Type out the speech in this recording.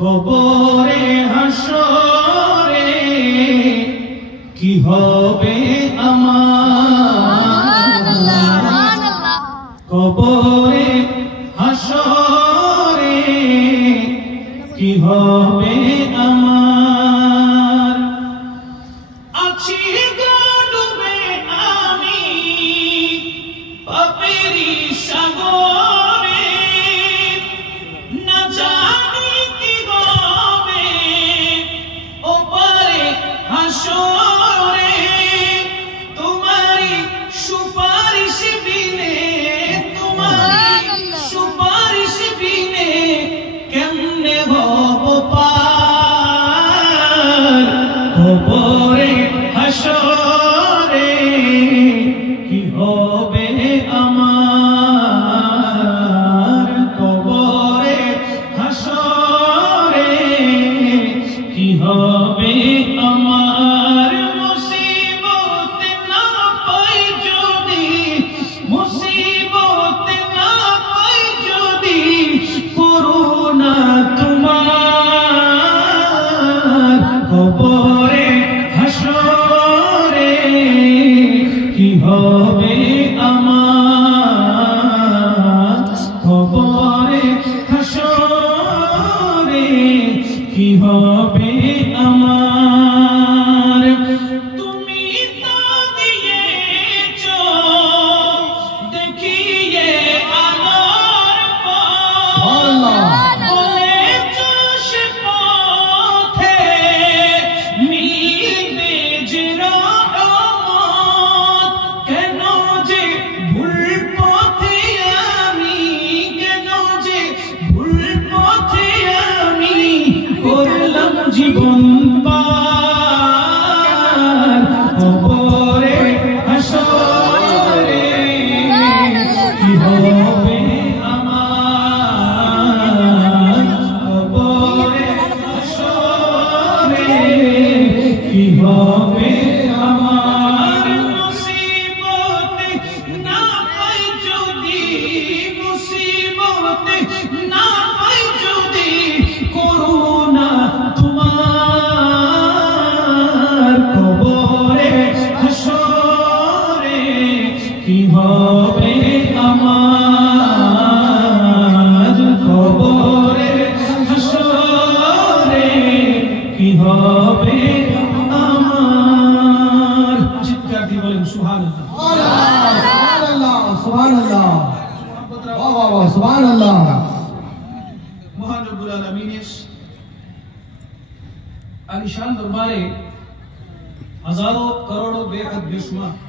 কবরে হাসরে কি হবে আমার, কবরে হাসরে কি হবে আমার। আছি ডুবে আমি পাপেরি সাগরে, না জানি কি হবে ওপারে হাসরে। তোমারি সুপারিশ বিনে, তোমারি সুপারিশ বিনে কেমনে হব পার। কবরে হাসরে কি হবে আমার, কবরে হাসরে কি হবে আমার। মুসিবত না পাই যদি, মুসিবত না পাই যদি করুণা তোমার। কবরে হাসরে কি হবে আমার, কবরে হাসরে কি হবে আমার। তুমি তো দিয়েছো দেখিয়ে আলোর পথ, বলেছো সে পথে মিলবে যে রহমত। কেন যে ভুল পথে আমি, কেন যে ভুল পথে আমি করলাম জীবন পার। কবরে হাসরে কি হবে আমার, কবরে হাসরে কি হবে আমার। মুসিবত না পাই যদি, মুসিবত না পাই যদি করুণা তোমার। কবরে হাসরে কি হবে আমার, কবরে হাসরে কি হবে আমার। চিৎকার দিয়ে বলেন সুবহানাল্লাহ, সুবহানাল্লাহ, বাহ বাহ বাহ, সুবহানাল্লাহ। মহান রব্বুল আলামিনের আলিশান দরবারে হাজারো করোড়ো বেহদ বেশুমার